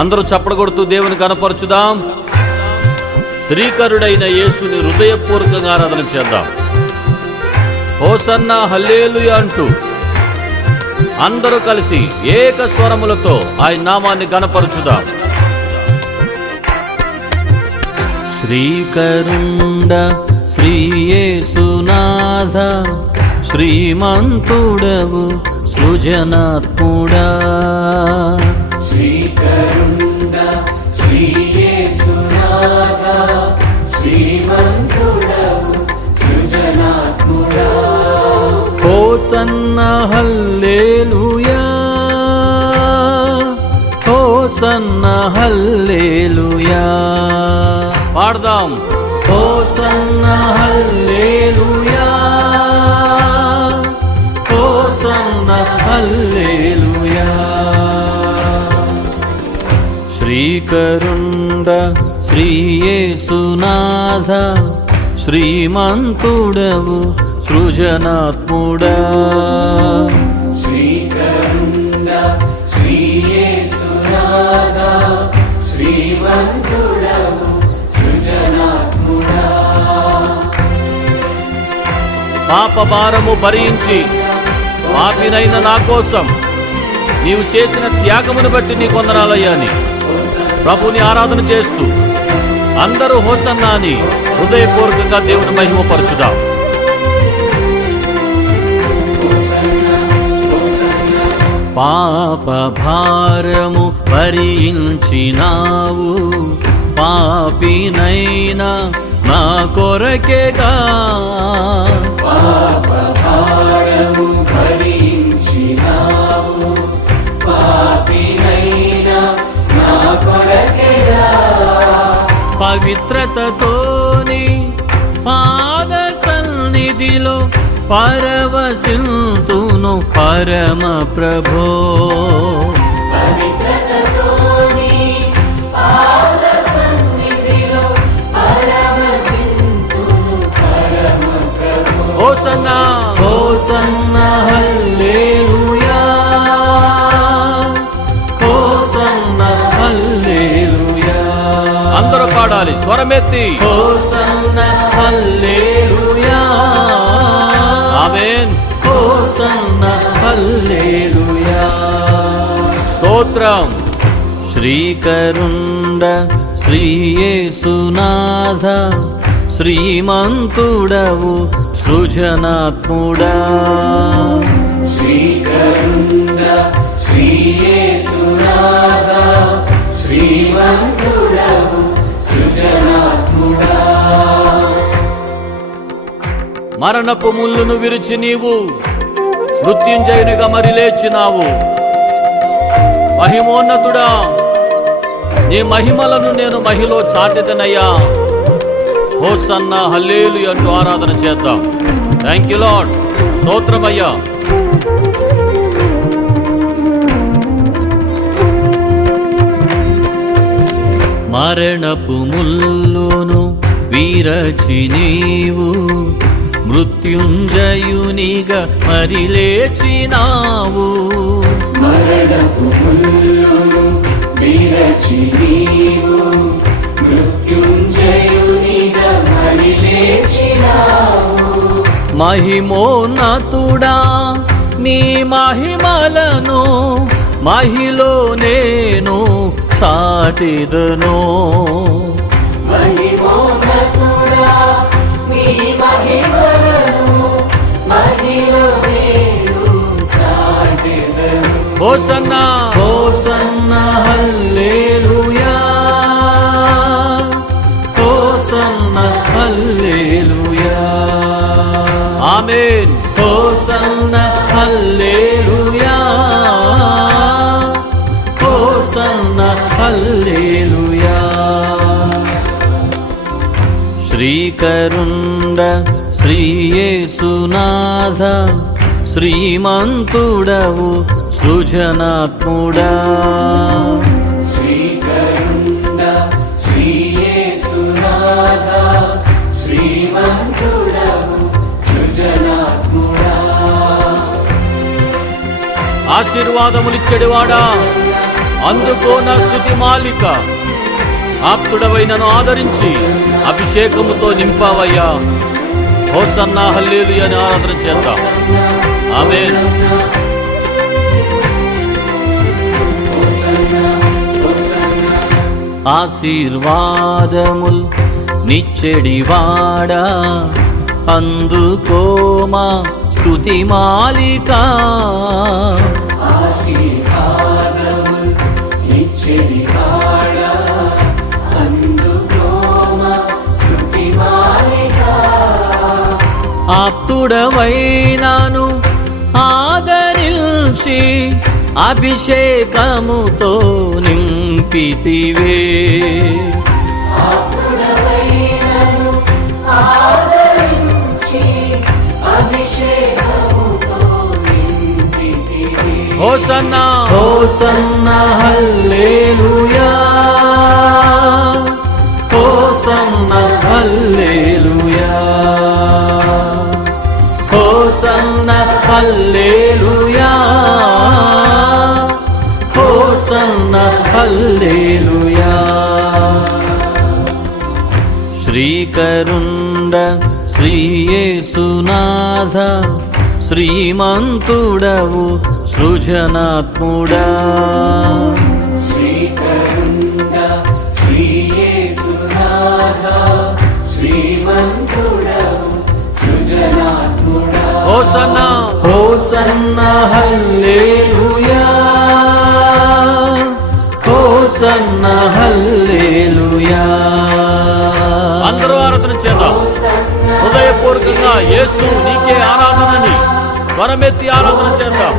అందరూ చప్పట్లు కొడుతూ దేవుని కనపరచుదాం. శ్రీకరుడైన యేసుని హృదయపూర్వకంగా ఆరాధన చేద్దాం. హోసన్నా హల్లెలూయా అంటూ అందరూ కలిసి ఏక స్వరములతో ఆయన నామాన్ని గణపరచుదాం. శ్రీకరుండ శ్రీ యేసునాథ, శ్రీమంతుడవు సృజనాత్ముడా. శ్రీకరుండ శ్రీ యేసునాథ, శ్రీమంతుడవు సృజనాత్ముడా. హోసన్నా హల్లెలూయా, హోసన్నా హల్లెలూయా. పాడదాం. హోసన్నా హల్లెలూయా, హోసన్నా హల్లెలూయా. శ్రీకరుండ శ్రీ యేసునాథ, శ్రీమంతుడవు సృజనాత్ముడా. శ్రీకరుండ శ్రీ యేసునాథ, శ్రీమంతుడవు సృజనాత్ముడా. పాప భారము భరించి పాపినైన నా కోసం నీవు చేసిన త్యాగమును బట్టి నీ కొందనాలయ్యా అని ప్రభుని ఆరాధన చేస్తూ అందరూ హోసన్నా అని హృదయపూర్వకంగా దేవుని మహిమపరచుదాం. పాప భారము భరించినావు, పాపినైనా నా కొరకేగా. పాప భారము భరించినావు, పాపినైనా నా కొరకేగా. పవిత్రతతోని పాద సన్నిధిలో పరవశింతును పరమ ప్రభో. పవిత్రతతోని పాద సన్నిధిలో పరవశింతును పరమ ప్రభో. హోసన్నా హోసన్నా హల్లెలూయా, హోసన్నా హల్లెలూయా. అందరూ పాడాలి స్వరమెత్తి. హోసన్నా హల్లెలూయా, ఆమేన్. హోసన్నా హల్లెలూయా. స్తోత్రం. శ్రీకరుండ శ్రీ యేసునాథ, శ్రీమంతుడవు సృజనాత్ముడా. శ్రీకరుండ శ్రీ యేసునాథ, శ్రీమంతుడవు సృజనాత్ముడా. మరణపు ముళ్ళును విరిచి నీవు మృత్యుంజయునిగా మరి లేచినావు. మహిమోన్నతుడా, నీ మహిమలను నేను మహిలో చాటెదనయ్యా. హోసన్నా హల్లెలూయా అంటూ ఆరాధన చేద్దాం. Thank you lord. స్తోత్రమయ్యా. మరణపు ముల్లును వీరచి నీవు మృత్యుంజయునిగా మరి లేచినావు. మరణపు ముల్లును వీరచి నీవు మృత్యుంజయునిగా మరి లేచినావు. మహిమోన్నతుడా, నీ మహిమలను మహిలో నేను సాటిదను. మహిమోన్నతుడా, నీ మహిమలను మహిలో నేను సాటిదను. హోసన్నా హోసన్నా హల్లెలూయా, హోసన్నా హల్లెలూయా. ఆమేన్. హోసన్నా హల్లెలూయా, హోసన్నా హల్లెలూయా. శ్రీకరుండ శ్రీ యేసునాథ, శ్రీమంతుడవు సృజనాత్ముడా. శ్రీకరుండ శ్రీ యేసునాథ, శ్రీమంతుడవు సృజనాత్ముడా. ఆశీర్వాదములిచ్చెడివాడా, అందుకో నా స్తుతి మాలిక. ఆప్తుడవై నన్ను ఆదరించి అభిషేకముతో నింపావయ్యా. హోసన్నా హల్లెలూయా అని ఆరాధన చేద్దాం. ఆమేన్. ఆశీర్వాదముల్ నిచ్చెడివాడా, అందుకోమా స్తుతి మాలిక. ఆశీర్వాదముల్ నిచ్చెడివాడా, అందుకోమా స్తుతి మాలిక. ఆప్తుడవైనాను ఆదరించి అభిషేకముతో నింపితివే. ఆప్తుడవైనను ఆదరించి అభిషేకముతో నింపితివి. హోసన్నా హోసన్నా హల్లెలూయా, హోసన్నా హల్లెలూయా, హోసన్నా హల్లెలూయా, హోసన్నా హల్లెలూయా. శ్రీకరుండ శ్రీయేసునాథ, శ్రీమంతుడవు సృజనాత్ముడా. శ్రీకరుండ శ్రీయేసునాథ, శ్రీమంతుడవు సృజనాత్ముడా. హోసన్నా హోసన్నా హల్లెలూయా, హోసన్నా హల్లెలూయా. అందరూ ఆరాధన చేద్దాం. హృదయపూర్వకంగా యేసు నీకే ఆరాధనని స్వరమెత్తి ఆరాధన చేద్దాం.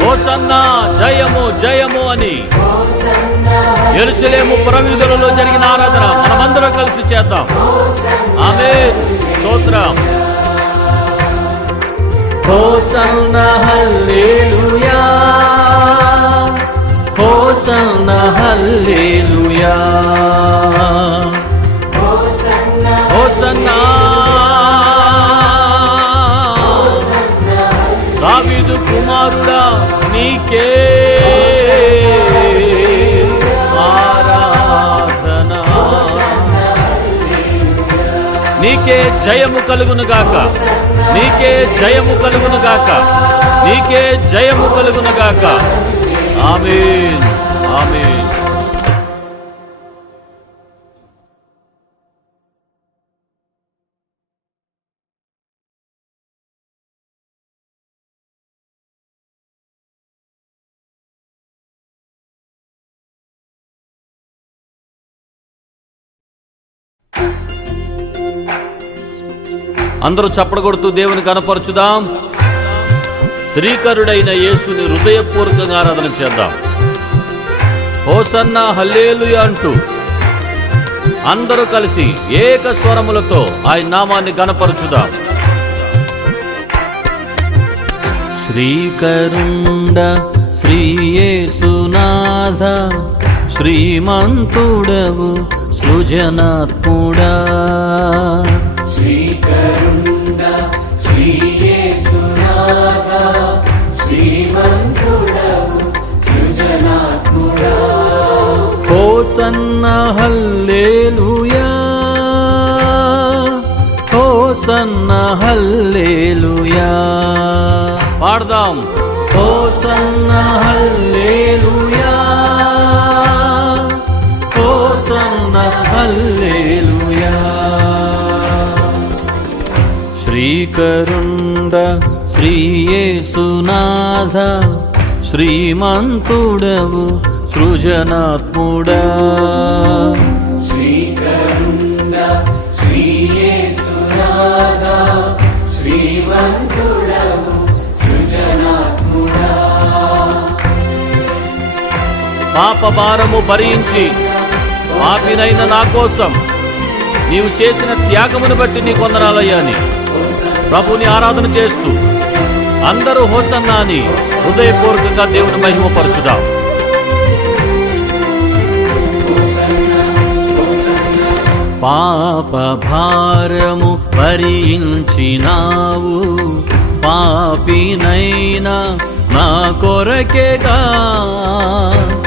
హోసన్నా జయము జయము అని యెరూషలేము పురవీధులలో జరిగిన ఆరాధన మనమందరం కలిసి చేద్దాం. ఆమేన్. స్తోత్రం. హోసన్నా హల్లెలూయా, హోసన్నా హల్లెలూయా, హోసన్నా. దావీదు కుమారుడా నీకే ఆరాధన. నీకే జయము కలుగునుగాక, నీకే జయము కలుగునుగాక, నీకే జయము కలుగునుగాక. ఆమేన్. ఆమేన్. అందరూ చప్పట్లు కొడుతూ దేవుని కనపరచుదాం. శ్రీకరుడైన యేసుని హృదయపూర్వకంగా ఆరాధన చేద్దాం. హోసన్నా హల్లెలూయా అంటూ అందరూ కలిసి ఏక స్వరములతో ఆయన నామాన్ని గణపరచుదాం. శ్రీకరుండ శ్రీయేసునాథ, శ్రీమంతుడవు సృజనాత్ముడా. శ్రీకరుండ శ్రీయేసునాథ, శ్రీమంతుడవు సృజనాత్ముడా. హోసన్నా హల్లెలూయా, హోసన్నా హల్లెలూయా. పాడదాం. హోసన్నా హల్లెలూయా, హోసన్నా హల్లెలూయా. శ్రీకరుండ శ్రీయేసునాథ, శ్రీమంతుడవు సృజనాత్ముడా. శ్రీకరుండ శ్రీయేసునాథ, శ్రీమంతుడవు సృజనాత్ముడా. పాప భారము భరించి పాపినైన నా కోసం నీవు చేసిన త్యాగమును బట్టి నీ కొందనాలయ్యా అని ప్రభుని ఆరాధన చేస్తూ అందరూ హోసన్నా అని హృదయపూర్వకంగా దేవుని మహిమపరచుదాం. పాప భారము భరించినావు, పాపినైనా నా కొరకేగా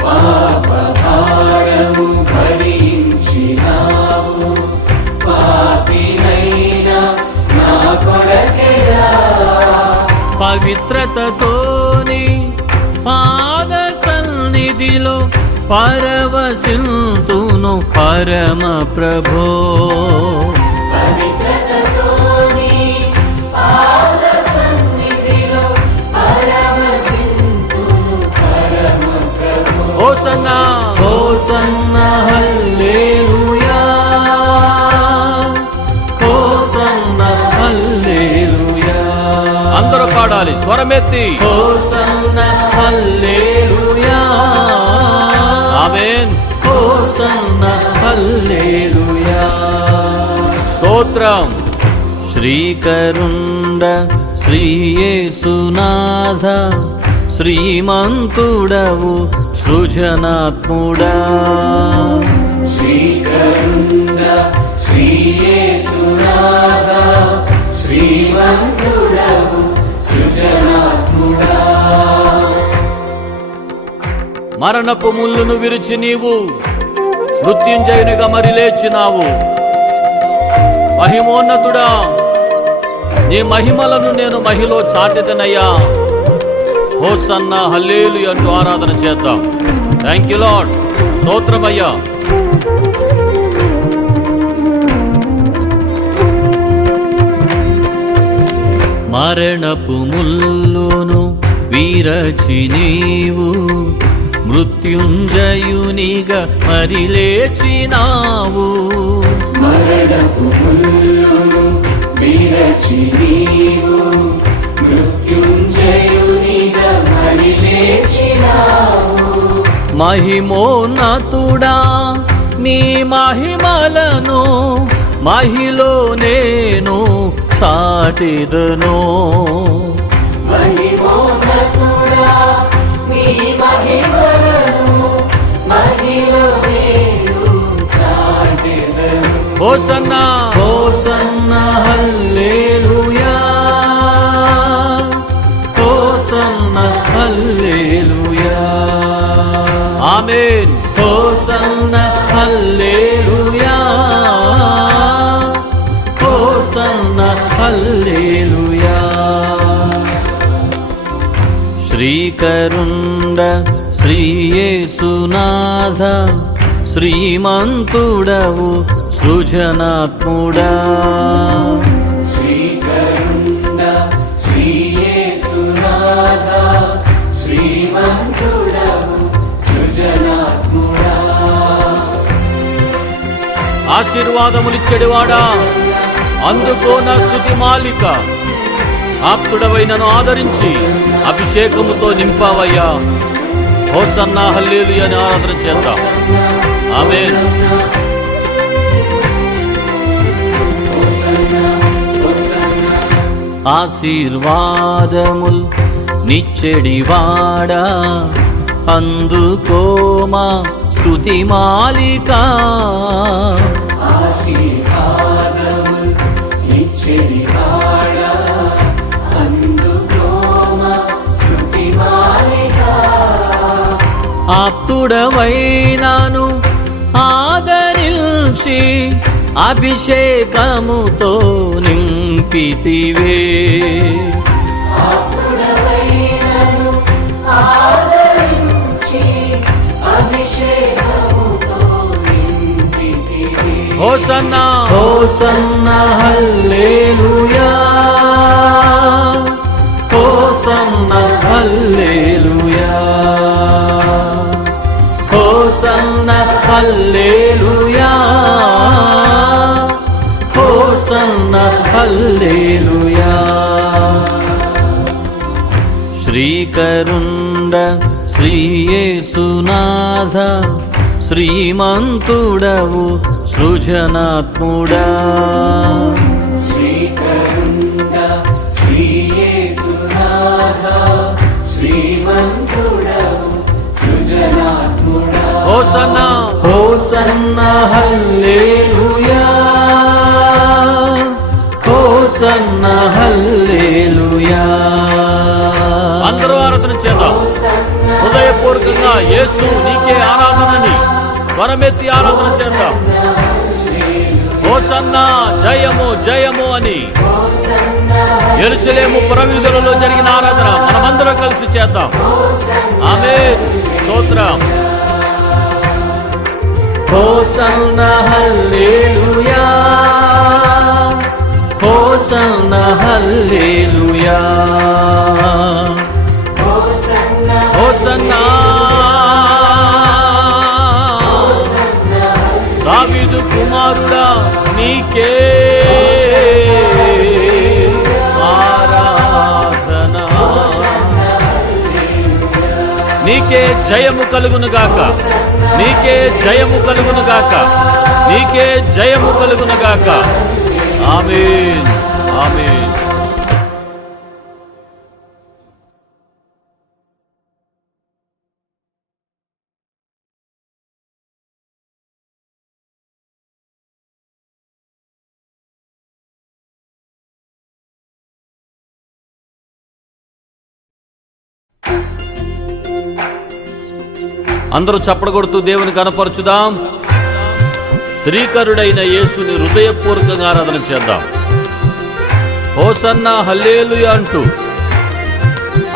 పాప భారము భరించినావు పాపినైనా నా కొరకేగా పవిత్రతతోని పాద సన్నిధిలో పరవశింతును పరమ ప్రభో పవిత్రతతోని పాద సన్నిధిలో పరవశింతును పరమ ప్రభు హోసన్నా హోసన్నా హల్లెలూయా హోసన్నా హల్లెలూయా అందరూ పాడాలి స్వరమెత్తి హోసన్నా హల్లెలూయా ఆమేన్ హోసన్నా హల్లెలూయా స్తోత్రం శ్రీకరుండ శ్రీ యేసునాథ శ్రీమంతుడవు సృజనాత్ముడా శ్రీకరుండ శ్రీ యేసునాథ శ్రీమంతుడవు సృజనాత్ముడా మరణపు ముళ్ళును విరిచి నీవు మృత్యుంజయునిగా మరి లేచినావు. మహిమోన్నతుడా, నీ మహిమలను నేను మహిలో చాటిదనయ్యా. హోసన్నా హల్లెలూయా అంటూ ఆరాధన చేద్దాం. Thank you lord. స్తోత్రమయ్యా. మరణపు ముల్లును వీరచి నీవు మృత్యుంజయునిగా మరి లేచినావు. మరణపు ముల్లును వీరచి నీవు మృత్యుంజయునిగా మరి లేచినావు. మహిమోన్నతుడా, నీ మహిమలను మహిలో నేను సాటిదను. మహిమోన్నతుడా, నీ మహిమలను మహిలో నేను సాటిదను. హోసన్నా హోసన్నా హల్లెలూయా, హోసన్నా హల్లెలూయా. ఆమేన్. హోసన్నా హల్లెలూయా, హోసన్నా హల్లెలూయా. శ్రీకరుండ శ్రీ యేసునాథ శ్రీమంతుడవు సృజనాత్ముడా. శ్రీకరుండ శ్రీ యేసునాథ శ్రీమంతుడవు సృజనాత్ముడా. ఆశీర్వాదములిచ్చెడివాడా, అందుకో నా స్తుతి మాలిక. ఆప్తుడవైనను ఆదరించి అభిషేకముతో నింపావయ్యా. హోసన్నా హల్లెలూయా అని ఆరాధన చేద్దాం. ఆమేన్. ఆశీర్వాదముల్ నిచ్చెడివాడా, అందుకోమా స్తుతి మాలిక. ఆశీర్వాదములు ఇచ్చెడివాడా, అందుకోమా స్తుతి మాలిక. ఆప్తుడవైనాను ఆదరించి అభిషేకముతో నింపితివే. ఆప్తుడవైనను ఆదరించి అభిషేకముతో నింపితివి. హోసన్నా హోసన్నా హల్లెలూయా, హోసన్నా హల్లెలూయా, హోసన్నా హల్లెలూయా, హోసన్నా హల్లెలూయా. శ్రీకరుండ శ్రీ యేసునాథ శ్రీమంతుడవు సృజనాత్ముడా. శ్రీకరుండ శ్రీ యేసునాథ శ్రీమంతుడవు సృజనాత్ముడా. హోసన్నా హోసన్నా హల్లెలూయా, హోసన్నా హల్లెలూయా. అందరూ ఆరాధన హృదయపూర్వకంగా యేసు నీకే ఆరాధనని స్వరమెత్తి ఆరాధన చేద్దాం. హోసన్నా జయము జయము అని యెరూషలేము పురవీధులలో జరిగిన ఆరాధన మనమందరం కలిసి చేద్దాం. ఆమేన్. స్తోత్రం. హోసన్నా హల్లెలూయా, హోసన్నా హల్లెలూయా, హోసన్నా దావీదు కుమారుడా నీకే ఆరాధన. నీకే జయము కలుగునుగాక, నీకే జయము కలుగునుగాక, నీకే జయము కలుగునుగాక. ఆమేన్ ఆమేన్. అందరూ చప్పట్లు కొడుతూ దేవుని కనపరచుదాం. శ్రీకరుడైన యేసుని హృదయపూర్వకంగా ఆరాధన చేద్దాం. హోసన్నా హల్లెలూయా అంటూ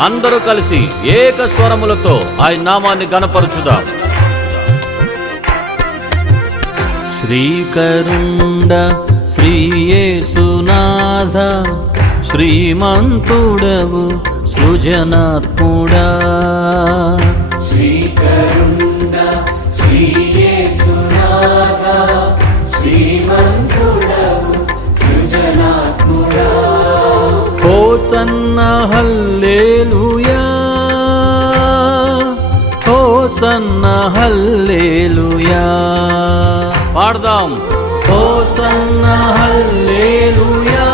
అందరూ కలిసి ఏక స్వరములతో ఆయన నామాన్ని గణపరచుదాం. శ్రీకరుండ శ్రీ యేసునాథ, శ్రీమంతుడవు సృజనాత్ముడా. శ్రీకరుండ శ్రీ యేసునాథ, శ్రీమంతుడవు సృజనాత్ముడా. హోసన్నా హల్లెలూయా, హోసన్నా హల్లెలూయా. పాడదాం. హోసన్నా హల్లెలూయా,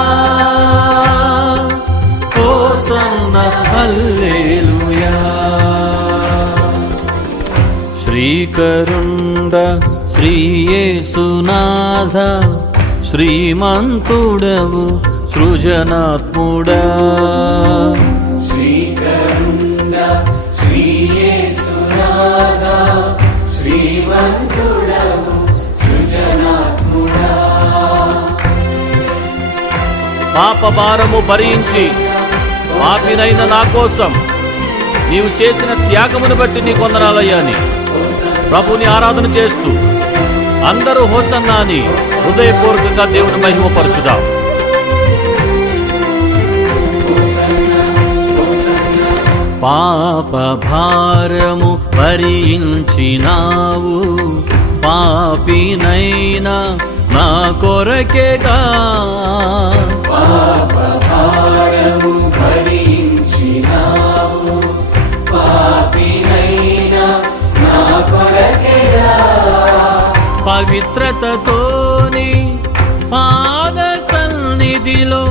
హోసన్నా హల్లెలూయా. శ్రీకరుండ శ్రీ యేసునాథ, శ్రీమంతుడవు సృజనాత్ముడా. శ్రీకరుండ శ్రీ యేసునాథ, శ్రీమంతుడవు సృజనాత్ముడా. పాప భారము భరించి పాపినైన నా కోసం నీవు చేసిన త్యాగమును బట్టి నీ వందనాలయ్యా అని ప్రభుని ఆరాధన చేస్తూ అందరూ హోసన్నా అని హృదయపూర్వకంగా దేవుని మహిమపరచుదాం. పాప భారము భరించినావు, పాపినైనా నా కొరకేగా. పాప భారము భరించినావు, పాపినైనా నా కొరకేగా. పవిత్రతతోని పాద సన్నిధిలో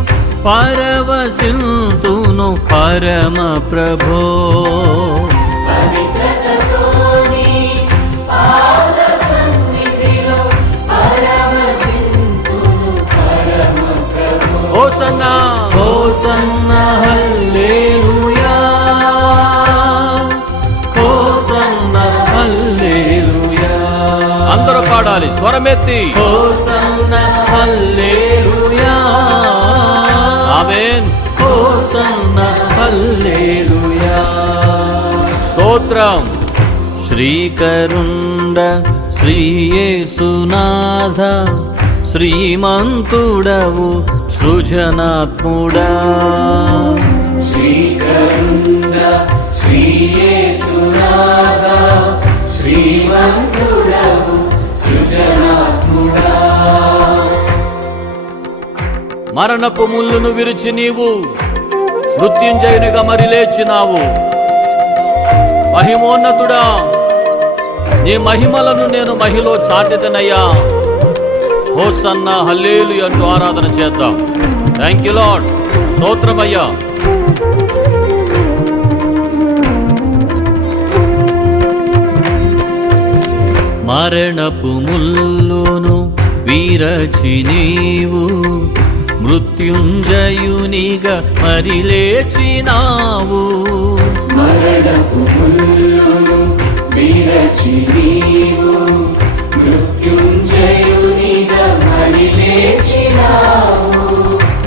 పరవశింతును పరమ ప్రభో. పవిత్రతతోని పాద సన్నిధిలో పరవశింతును పరమ ప్రభో. హోసన్నా హోసన్నా హల్లెలూయా, హోసన్నా హల్లెలూయా. అందరూ పాడాలి స్వరమెత్తి. హోసన్నా హల్లెలూయా, ఆమేన్. హోసన్నా హల్లెలూయా. స్తోత్రం. శ్రీకరుండ శ్రీ యేసునాథ, శ్రీమంతుడవు సృజనాత్ముడా. శ్రీకరుండ శ్రీ యేసునాథ, శ్రీమంతుడవు సృజనాత్ముడా. మరణపు ముళ్ళును విరిచి నీవు మృత్యుంజయునిగా మరి లేచినావు. మహిమోన్నతుడా, నీ మహిమలను నేను మహిలో చాటెదనయ్యా. హోసన్నా హల్లెలూయా అంటూ ఆరాధన చేద్దాం. Thank you lord. స్తోత్రమయ్యా. మరణపు ముల్లును విరచి నీవు మృత్యుంజయునిగా మరి లేచినావు. మరణపు ముల్లును విరచి నీవు మృత్యుంజయునిగా మరి లేచినావు.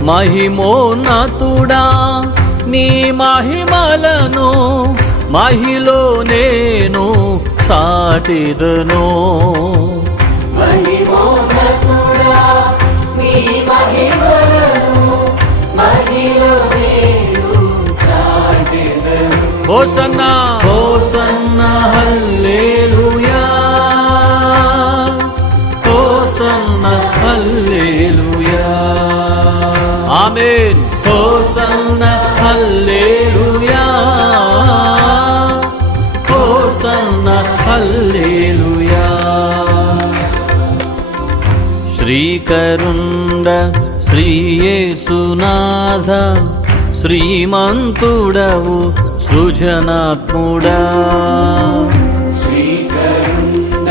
మహిమోన్నతుడా నీ మహిమలను మహిలో నేను సాటిదను. మహిమోన్నతుడా నీ మహిమలను మహిలో నేను సాటెదను. హోసన్నా హోసన్నా హల్లెలూయా హోసన్నా హల్లెలూయా ఆమేన్. హోసన్నా హల్లెలూయా హోసన్నా హల్లెలూయా. శ్రీకరుండ శ్రీయేసునాథ శ్రీమంతుడవు సృజనాత్ముడా. శ్రీకరుండ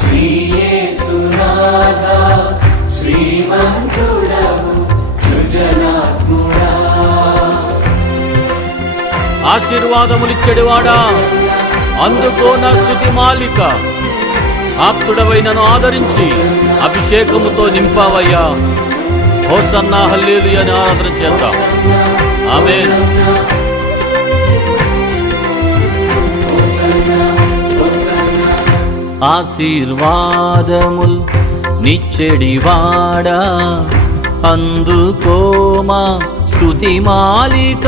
శ్రీయేసునాథ శ్రీమంతుడవు సృజనాత్ముడా. ఆశీర్వాదములిచ్చెడివాడా అందుకో నా స్తుతి మాలిక. ఆప్తుడవైనను ఆదరించి అభిషేకముతో నింపావయ్యా. హోసన్నా హల్లెలూయా అని ఆరాధన చేద్దాం. ఆమేన్. ఆశీర్వాదముల్ నిచ్చెడివాడా అందుకోమా స్తుతి మాలిక.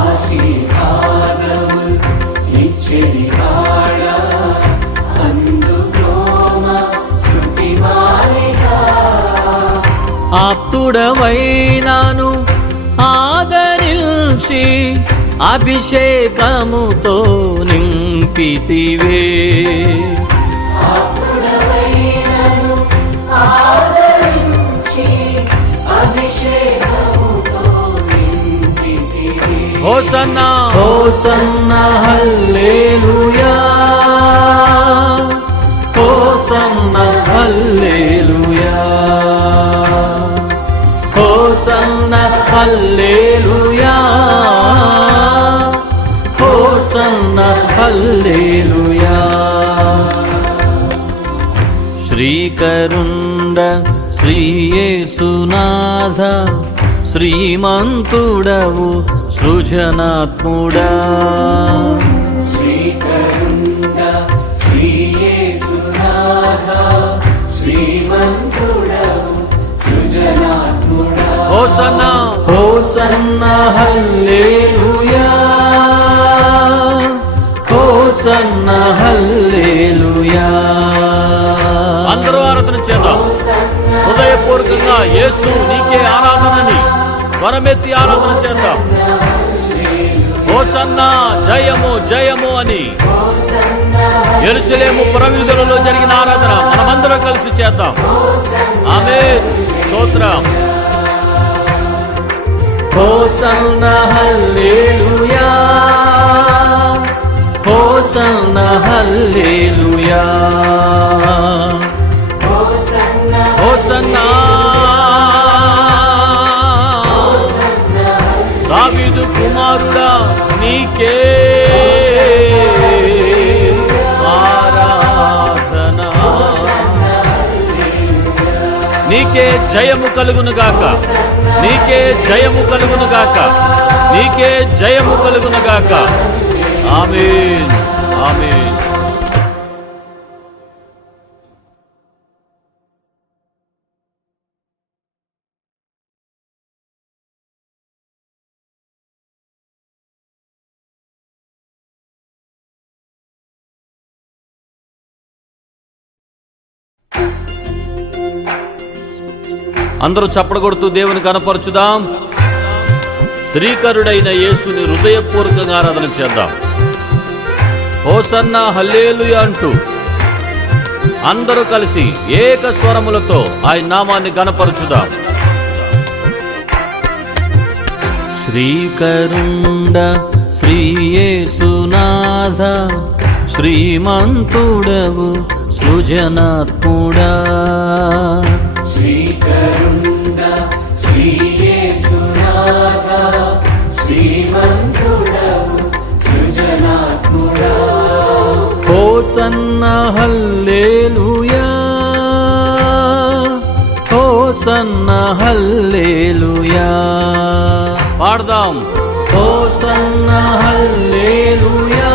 ఆశీర్వాదముల్ నిచ్చెడివాడా అందుకోమా స్తుతి మాలిక. ఆప్తుడవైనాను ఆదరించి అభిషేకముతో నింపితివే. ఆప్తుడవైనను ఆదరించి అభిషేకముతో నింపితివి. హోసన్నా హోసన్నా హల్లెలూయా హోసన్నా హల్లెలూయా హోసన్నా హల్లెలూయా హోసన్నా హల్లెలూయా. శ్రీకరుండ శ్రీయేసునాథ శ్రీమంతుడవు సృజనాత్ముడా. శ్రీకరుండ శ్రీయేసునాథ శ్రీమంతుడవు సృజనాత్ముడా. హోసన్నా హోసన్నా హల్లెలూయా హోసన్నా హల్లెలూయా. అందరూ ఆరాధన చేద్దాం. హృదయపూర్వకంగా యేసు నీకే ఆరాధనని స్వరమెత్తి ఆరాధన చేద్దాం. హోసన్నా జయము జయము అని యెరూషలేము పురవీధులలో జరిగిన ఆరాధన మనమందరం కలిసి చేద్దాం. ఆమేన్. స్తోత్రం. హోసన్నా హల్లెలూయా హోసన్నా హల్లెలూయా హోసన్నా దావీదు కుమారుడా నీకే ఆరాధన. నీకే జయము కలుగునుగాక. నీకే జయము కలుగునుగాక. నీకే జయము కలుగునుగాక. ఆమేన్. ఆమేన్. అందరూ చప్పట్లు కొడుతూ దేవుని కనపరచుదాం. శ్రీకరుడైన యేసుని హృదయపూర్వకంగా ఆరాధన చేద్దాం. హోసన్నా హల్లెలూయా అంటూ అందరూ కలిసి ఏక స్వరములతో ఆయన నామాన్ని గణపరచుదాం. శ్రీకరుండ శ్రీయేసునాథ శ్రీమంతుడవు సృజనాత్ముడా. శ్రీకరుండ హోసన్నా హల్లెలూయా, హోసన్నా హల్లెలూయా. పాడదాం. హోసన్నా హల్లెలూయా,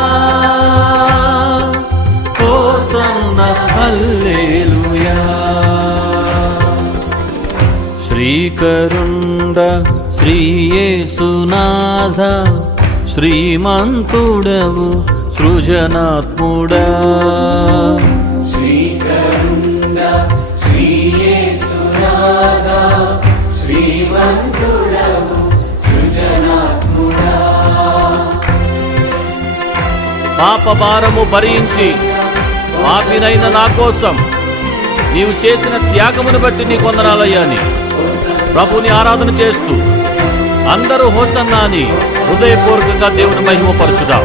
హోసన్నా హల్లెలూయా. శ్రీకరుండ శ్రీ యేసునాథ, శ్రీమంతుడవు సృజనాత్ముడా. శ్రీకరుండ శ్రీ యేసునాథ, శ్రీమంతుడవు సృజనాత్ముడా. పాప భారము భరించి పాపినైన నా కోసం నీవు చేసిన త్యాగమును బట్టి నీ వందనాలయ్యా అని ప్రభుని ఆరాధన చేస్తూ అందరూ హోసన్నా అని హృదయపూర్వకంగా దేవుని మహిమపరచుదాం.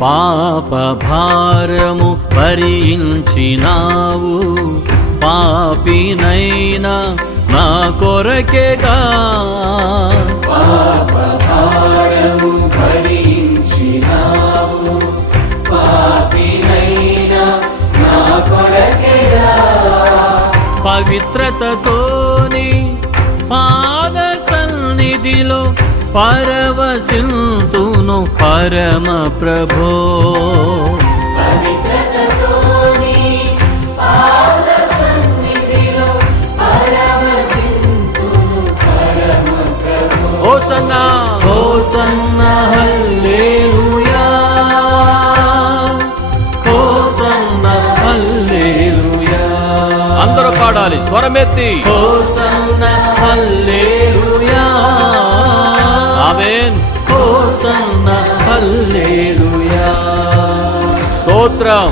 పాప భారము భరించినావు, పాపినైనా నా కొరకేగా. పాప భారము భరించినావు, పాపినైనా నా కొరకేగా. పవిత్రతతోని పాద సన్నిధిలో పరవశింతును పరమ ప్రభో. పవిత్రతతోని పాద సన్నిధిలో పరవశింతును పరమ ప్రభో. హోసన్నా హోసన్నా హల్లెలూయా, హోసన్నా హల్లెలూయా. అందరూ పాడాలి స్వరమెత్తి. హోసన్నా హల్లెలూయా, ఆమేన్. హోసన్నా హల్లెలూయా. స్తోత్రం.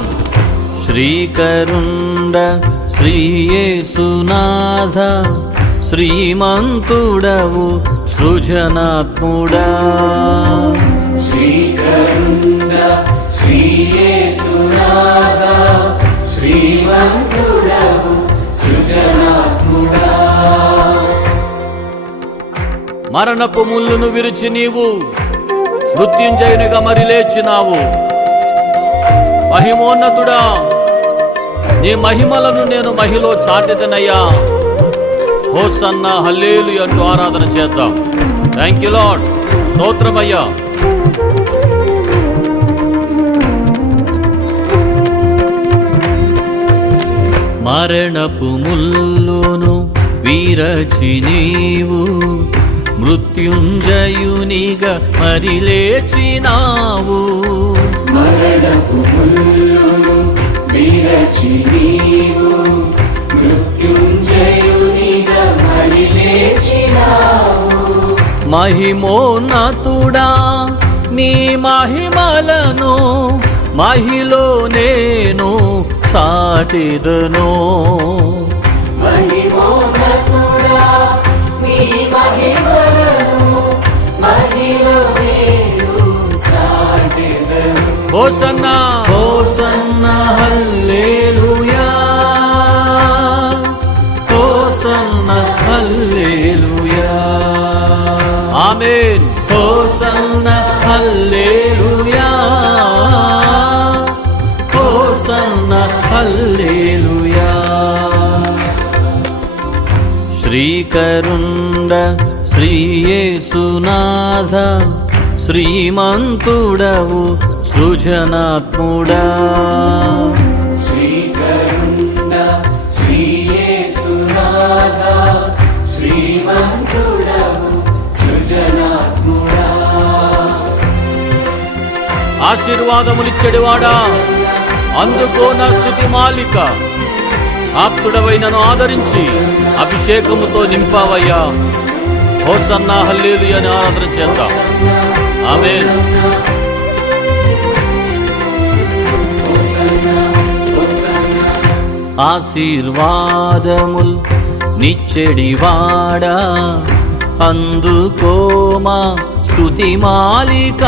శ్రీకరుండ శ్రీ యేసునాథ, శ్రీమంతుడవు సృజనాత్ముడా. శ్రీకరుండ శ్రీ యేసునాథ, శ్రీమంతుడవు సృజనాత్ముడా. మరణపు ముళ్ళును విరిచి నీవు మృత్యుంజయునిగా మరి లేచినావు. మహిమోన్నతుడా, నీ మహిమలను నేను మహిలో చాటెదనయ్యా. హోసన్నా హల్లెలూయా అంటూ ఆరాధన చేద్దాం. Thank you lord. స్తోత్రమయ్యా. మరణపు ముల్లును విరచి నీవు మృత్యుంజయునిగా మరి లేచినావు. మరణపు ముల్లును విరచి నీవు మృత్యుంజయునిగా మరి లేచినావు. మహిమోన్నతుడా, నీ మహిమలను మహిలో నేను సాటిదను. మహిమోన్నతుడా, నీ మహిమలను మహిలో నేను సాటిదను. హోసన్నా హోసన్నా హల్లెలూయా, హోసన్నా హల్లెలూయా. ఆమేన్. హోసన్నా హల్లెలూయా, హోసన్నా హల్లెలూయా. శ్రీకరుండ శ్రీ యేసునాథ, శ్రీమంతుడవు సృజనాత్ముడా. శ్రీకరుండ శ్రీ యేసునాథ, శ్రీమంతుడవు సృజనాత్ముడా. ఆశీర్వాదములిచ్చెడివాడా, అందుకో నా స్తుతి మాలిక. ఆప్తుడవైనను ఆదరించి అభిషేకముతో నింపావయ్యా. హోసన్నా హల్లెలూయా అని ఆరాధన చేద్దాం. ఆమేన్. ఆశీర్వాదముల్ నిచ్చెడివాడా, అందుకోమా స్తుతి మాలిక.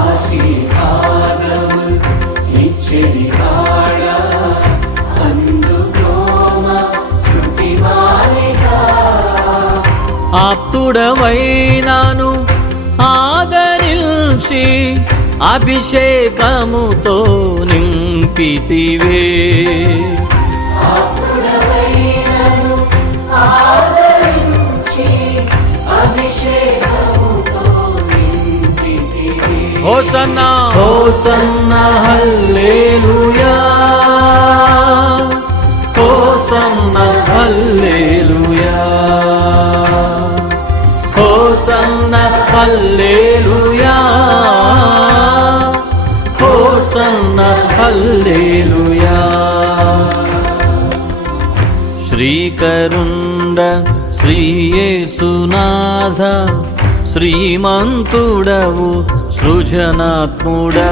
ఆశీర్వాదముల్ నిచ్చెడివాడా, అందుకోమా స్తుతి మాలిక. ఆప్తుడవైనాను ఆదరించి అభిషేకముతో నింపితివే. ఆకుడవైనను ఆదరించి అభిషేకముతో నింపితివి. హోసన్నా హోసన్నా హల్లెలూయా, హోసన్నా హల్లెలూయా, హోసన్నా హల్లెలూయా, హోసన్నా హల్లెలూయా. శ్రీకరుండ శ్రీయేసునాథ, శ్రీమంతుడవు సృజనాత్ముడా.